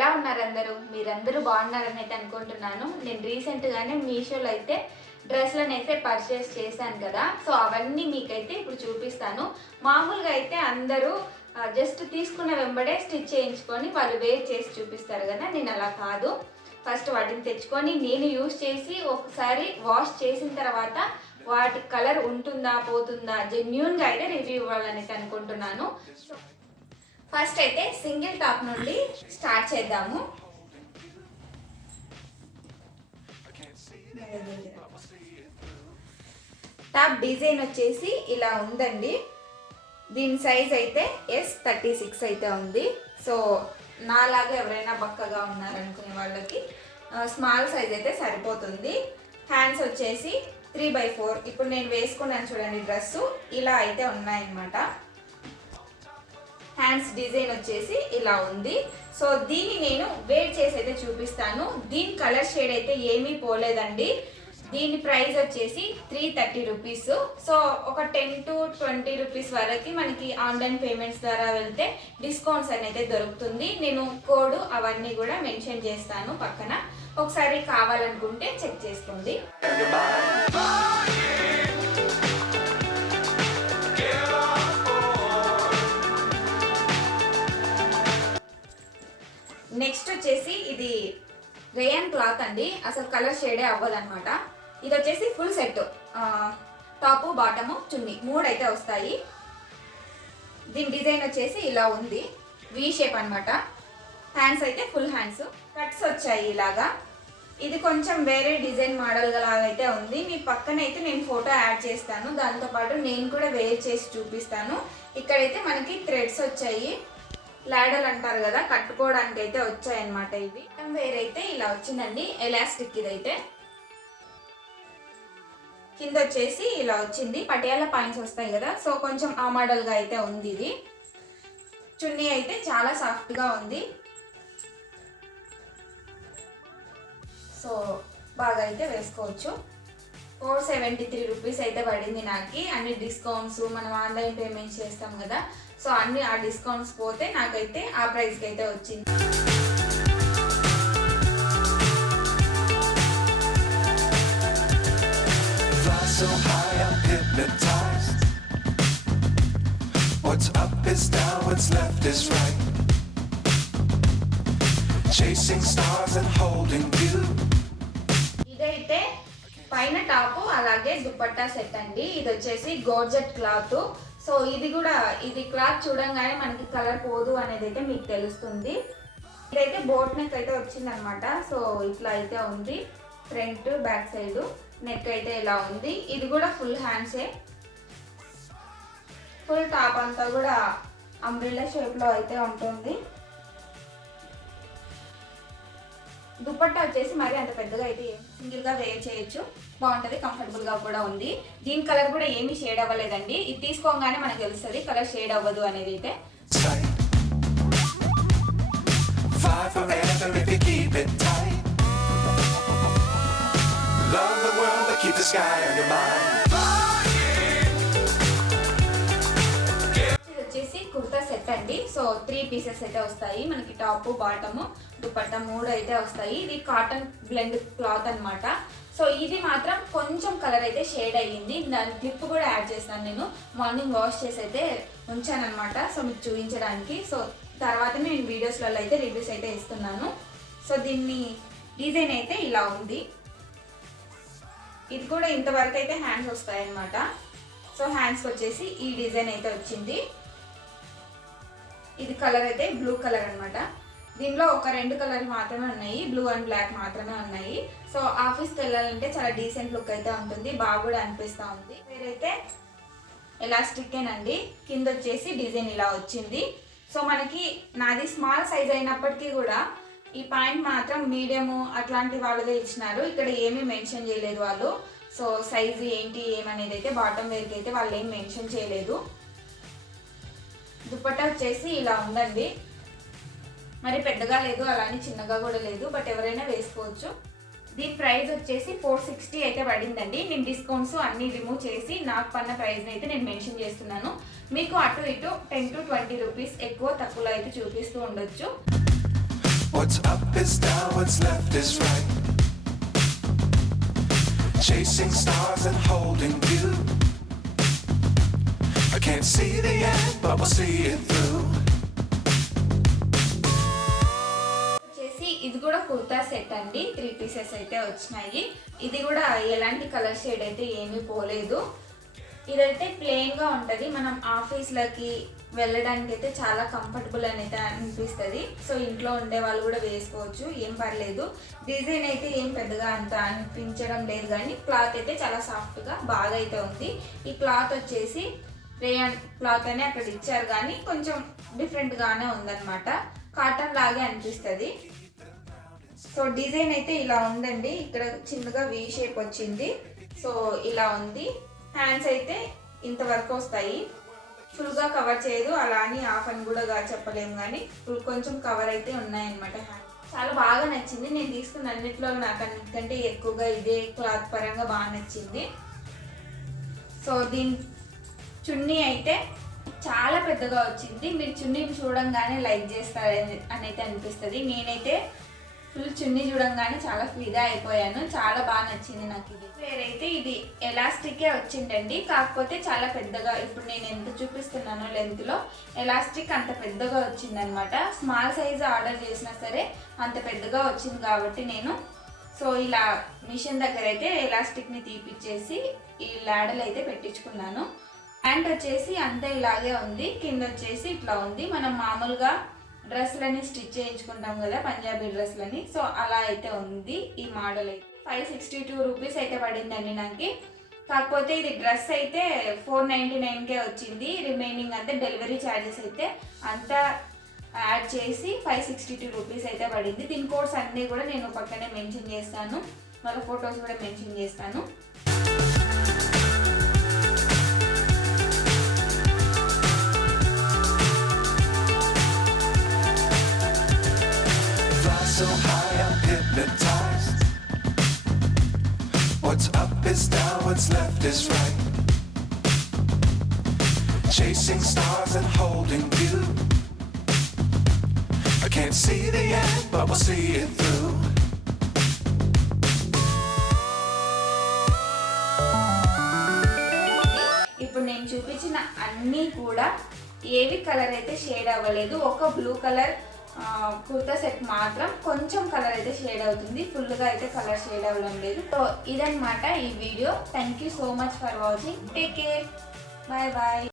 ఎలా ఉన్నారు అందరూ? మీరందరూ బాగున్నారని అయితే అనుకుంటున్నాను. నేను రీసెంట్గానే మీషోలో అయితే డ్రెస్లను అయితే పర్చేస్ చేశాను కదా. సో అవన్నీ మీకైతే ఇప్పుడు చూపిస్తాను. మామూలుగా అయితే అందరూ జస్ట్ తీసుకున్న వెంబడే స్టిచ్ చేయించుకొని వాళ్ళు వేర్ చేసి చూపిస్తారు కదా. నేను అలా కాదు. ఫస్ట్ వాటిని తెచ్చుకొని నేను యూజ్ చేసి ఒకసారి వాష్ చేసిన తర్వాత వాటి కలర్ ఉంటుందా పోతుందా జెన్యూన్గా అయితే రివ్యూ ఇవ్వాలని అనుకుంటున్నాను. ఫస్ట్ అయితే సింగిల్ టాప్ నుండి స్టార్ట్ చేద్దాము. టాప్ డిజైన్ వచ్చేసి ఇలా ఉందండి. దీని సైజ్ అయితే S36 అయితే ఉంది. సో నాలాగా ఎవరైనా బక్కగా ఉన్నారనుకునే వాళ్ళకి స్మాల్ సైజ్ అయితే సరిపోతుంది. హ్యాండ్స్ వచ్చేసి 3/4. ఇప్పుడు నేను వేసుకున్నాను చూడండి డ్రెస్సు, ఇలా అయితే ఉన్నాయన్నమాట. హ్యాండ్స్ డిజైన్ వచ్చేసి ఇలా ఉంది. సో దీన్ని నేను వేర్ చేసి అయితే చూపిస్తాను. దీని కలర్ షేడ్ అయితే ఏమీ పోలేదండి. దీని ప్రైస్ వచ్చేసి 330 రూపీస్. సో ఒక 10 to 20 రూపీస్ వరకు మనకి ఆన్లైన్ పేమెంట్స్ ద్వారా వెళ్తే డిస్కౌంట్స్ అనేది దొరుకుతుంది. నేను కోడ్ అవన్నీ కూడా మెన్షన్ చేస్తాను పక్కన, ఒకసారి కావాలనుకుంటే చెక్ చేసుకోండి. నెక్స్ట్ వచ్చేసి ఇది రేయన్ క్లాత్ అండి. అసలు కలర్ షేడే అవ్వదన్నమాట. ఇది వచ్చేసి ఫుల్ సెట్, టాపు బాటము చున్నీ 3 అయితే వస్తాయి. దీని డిజైన్ వచ్చేసి ఇలా ఉంది, వి షేప్ అనమాట. హ్యాండ్స్ అయితే ఫుల్ హ్యాండ్స్, కట్స్ వచ్చాయి ఇలాగా. ఇది కొంచెం వేరే డిజైన్ మోడల్ లాగా అయితే ఉంది. మీ పక్కన అయితే నేను ఫోటో యాడ్ చేస్తాను. దాంతోపాటు నేను కూడా వేర్ చేసి చూపిస్తాను. ఇక్కడైతే మనకి థ్రెడ్స్ వచ్చాయి, లాడల్ అంటారు కదా, కట్టుకోవడానికి అయితే వచ్చాయన్నమాట. ఇవి వేరైతే ఇలా వచ్చిందండి, ఎలాస్టిక్. ఇదైతే కింద వచ్చేసి ఇలా వచ్చింది, పటియాలా పాయింట్స్ వస్తాయి కదా. సో కొంచెం ఆ మోడల్ గా అయితే ఉంది. ఇది చున్నీ అయితే చాలా సాఫ్ట్ గా ఉంది. సో బాగా అయితే వేసుకోవచ్చు. 473 రూపీస్ అయితే పడింది నాకు. అన్ని డిస్కౌంట్స్ మనం ఆన్లైన్ పేమెంట్ చేస్తాం కదా, సో అన్ని ఆ డిస్కౌంట్స్ పోతే నాకైతే ఆ ప్రైస్కి అయితే వచ్చింది. So high, I'm hypnotized. What's up is down, what's left is right. Chasing stars and holding you. ఇదైతే పైన టాపు అలాగే దుపట్టా సెట్ అండి. ఇది వచ్చేసి గోర్జెట్ క్లాత్. సో ఇది క్లాత్ చూడంగానే మనకి కలర్ పోదు అనేది అయితే మీకు తెలుస్తుంది. ఇదైతే బోట్ నెక్ అయితే వచ్చింది అనమాట. సో ఇట్లా అయితే ఉంది, ఫ్రంట్ బ్యాక్ సైడ్ నెక్ అయితే ఇలా ఉంది. ఇది కూడా ఫుల్ హ్యాండ్సే. ఫుల్ టాప్ అంతా కూడా అంబ్రెల్లా షేప్ లో అయితే ఉంటుంది. దుపట్టా వచ్చేసి మరి అంత పెద్దగా అయితే సింగిల్ గా వేర్ చేయొచ్చు, బాగుంటది, కంఫర్టబుల్ గా కూడా ఉంది. దీని కలర్ కూడా ఏమీ షేడ్ అవ్వలేదండి. ఇది తీసుకోగానే మనకు తెలుస్తుంది కలర్ షేడ్ అవ్వదు అనేది అయితే. వచ్చేసి కుర్తా సెట్ అండి. సో 3 పీసెస్ అయితే వస్తాయి మనకి, టాప్ బాటము దుపట్టా 3 అయితే వస్తాయి. ఇది కాటన్ బ్లెండ్ క్లాత్ అనమాట. సో ఇది మాత్రం కొంచెం కలర్ అయితే షేడ్ అయ్యింది. దాని క్లిప్ కూడా యాడ్ చేస్తాను. నేను మార్నింగ్ వాష్ చేసి అయితే ఉంచాను అనమాట, సో మీకు చూపించడానికి. సో తర్వాత నేను వీడియోస్లలో అయితే రివ్యూస్ అయితే ఇస్తున్నాను. సో దీన్ని డిజైన్ అయితే ఇలా ఉంది. ఇది కూడా ఇంతవరకు అయితే హ్యాండ్స్ వస్తాయి అన్నమాట. సో హ్యాండ్స్కి వచ్చేసి ఈ డిజైన్ అయితే వచ్చింది. ఇది కలర్ అయితే బ్లూ కలర్ అనమాట. దీనిలో ఒక 2 కలర్లు మాత్రమే ఉన్నాయి, బ్లూ అండ్ బ్లాక్ మాత్రమే ఉన్నాయి. సో ఆఫీస్కి వెళ్ళాలంటే చాలా డీసెంట్ లుక్ అయితే ఉంటుంది, బాగా కూడా అనిపిస్తూ ఉంది. వేరైతే ఎలాస్టిక్కేనండి. కింద వచ్చేసి డిజైన్ ఇలా వచ్చింది. సో మనకి నాది స్మాల్ సైజ్ అయినప్పటికీ కూడా ఈ పాయింట్ మాత్రం మీడియము అట్లాంటి వాళ్ళదే ఇచ్చినారు. ఇక్కడ ఏమీ మెన్షన్ చేయలేదు వాళ్ళు. సో సైజు ఏంటి ఏమనేది అయితే బాటమ్ వేర్కి అయితే వాళ్ళు ఏం మెన్షన్ చేయలేదు. దుపట్టా వచ్చేసి ఇలా ఉందండి, మరి పెద్దగా లేదు అలానే చిన్నగా కూడా లేదు, బట్ ఎవరైనా వేసుకోవచ్చు. దీని ప్రైస్ వచ్చేసి 460 అయితే పడిందండి. నేను డిస్కౌంట్స్ అన్ని రిమూవ్ చేసి నాకు పన్న ప్రైస్ అయితే నేను మెన్షన్ చేస్తున్నాను. మీకు అటు ఇటు 10 to 20 రూపీస్ ఎక్కువ తక్కువలో అయితే చూపిస్తూ ఉండొచ్చు. What's up is down, what's left is right. Chasing stars and holding you. I can't see the end, but we'll see it through. వచ్చేసి ఇది కూడా కుర్తా సెట్ అండి, 3 పీసెస్ అయితే వచ్చినాయి. ఇది కూడా ఎలాంటి కలర్ షేడ్ అయితే ఏమీ పోలేదు. ఇదైతే ప్లెయిన్గా ఉంటుంది, మనం ఆఫీస్లకి వెళ్ళడానికి అయితే చాలా కంఫర్టబుల్ అని అయితే అనిపిస్తుంది. సో ఇంట్లో ఉండే వాళ్ళు కూడా వేసుకోవచ్చు, ఏం పర్లేదు. డిజైన్ అయితే ఏం పెద్దగా అంత అనిపించడం లేదు, కానీ క్లాత్ అయితే చాలా సాఫ్ట్గా బాగా అయితే ఉంది. ఈ క్లాత్ వచ్చేసి రేయాన్ క్లాత్ అని అక్కడ ఇచ్చారు, కానీ కొంచెం డిఫరెంట్గానే ఉందన్నమాట. కాటన్ లాగే అనిపిస్తుంది. సో డిజైన్ అయితే ఇలా ఉందండి, ఇక్కడ చిన్నగా వీ షేప్ వచ్చింది. సో ఇలా ఉంది. హ్యాండ్స్ అయితే ఇంతవరకు వస్తాయి, ఫుల్గా కవర్ చేయదు, అలా అని హాఫ్ అని కూడా చెప్పలేము, కానీ ఫుల్ కొంచెం కవర్ అయితే ఉన్నాయన్నమాట. చాలా బాగా నచ్చింది. నేను తీసుకున్న అన్నిట్లో నాకు అన్నిటికంటే ఎక్కువగా ఇదే క్లాత్ పరంగా బాగా నచ్చింది. సో దీని చున్నీ అయితే చాలా పెద్దగా వచ్చింది. మీరు చున్నీని చూడంగానే లైక్ చేస్తారని అయితే అనిపిస్తుంది. నేనైతే ఫుల్ చున్నీ చూడంగానే చాలా ఫిదా అయిపోయాను. చాలా బాగా నచ్చింది నాకు. ఇది వేరైతే ఇది ఎలాస్టికే వచ్చిందండి, కాకపోతే చాలా పెద్దగా, ఇప్పుడు నేను ఎంత చూపిస్తున్నానో లెంత్లో ఎలాస్టిక్ అంత పెద్దగా వచ్చిందనమాట. స్మాల్ సైజ్ ఆర్డర్ చేసినా సరే అంత పెద్దగా వచ్చింది కాబట్టి నేను సో ఇలా మిషన్ దగ్గర అయితే ఎలాస్టిక్ని తీపిచ్చేసి ఈ లాడలు అయితే పెట్టించుకున్నాను. హ్యాండ్ వచ్చేసి అంతా ఇలాగే ఉంది, కింద వచ్చేసి ఇట్లా ఉంది. మనం మామూలుగా డ్రెస్లని స్టిచ్ చేయించుకుంటాం కదా, పంజాబీ డ్రెస్లని, సో అలా అయితే ఉంది ఈ మోడల్. అయితే 562 రూపీస్ అయితే పడిందండి నాకు. కాకపోతే ఇది డ్రెస్ అయితే 499కే వచ్చింది. రిమైనింగ్ అంతా డెలివరీ ఛార్జెస్ అయితే అంతా యాడ్ చేసి 562 రూపీస్ అయితే పడింది. దీని కోడ్స్ అన్నీ కూడా నేను పక్కనే మెన్షన్ చేస్తాను, వాళ్ళ ఫొటోస్ కూడా మెన్షన్ చేస్తాను. So high, I'm hypnotized. What's up is down, what's left is right. Chasing stars and holding you. I can't see the end, but we'll see it through. ఇప్పుడు నేను చూపించిన అన్నీ కూడా ఏవి కలర్ అయితే షేడ్ అవ్వలేదు. ఒక బ్లూ కలర్ కుర్తా సెట్ మాత్రం కొంచెం కలర్ అయితే షేడ్ అవుతుంది, ఫుల్గా అయితే కలర్ షేడ్ అవ్వడం లేదు. సో ఇదన్నమాట ఈ వీడియో. Thank you so much for watching. Take care, bye bye.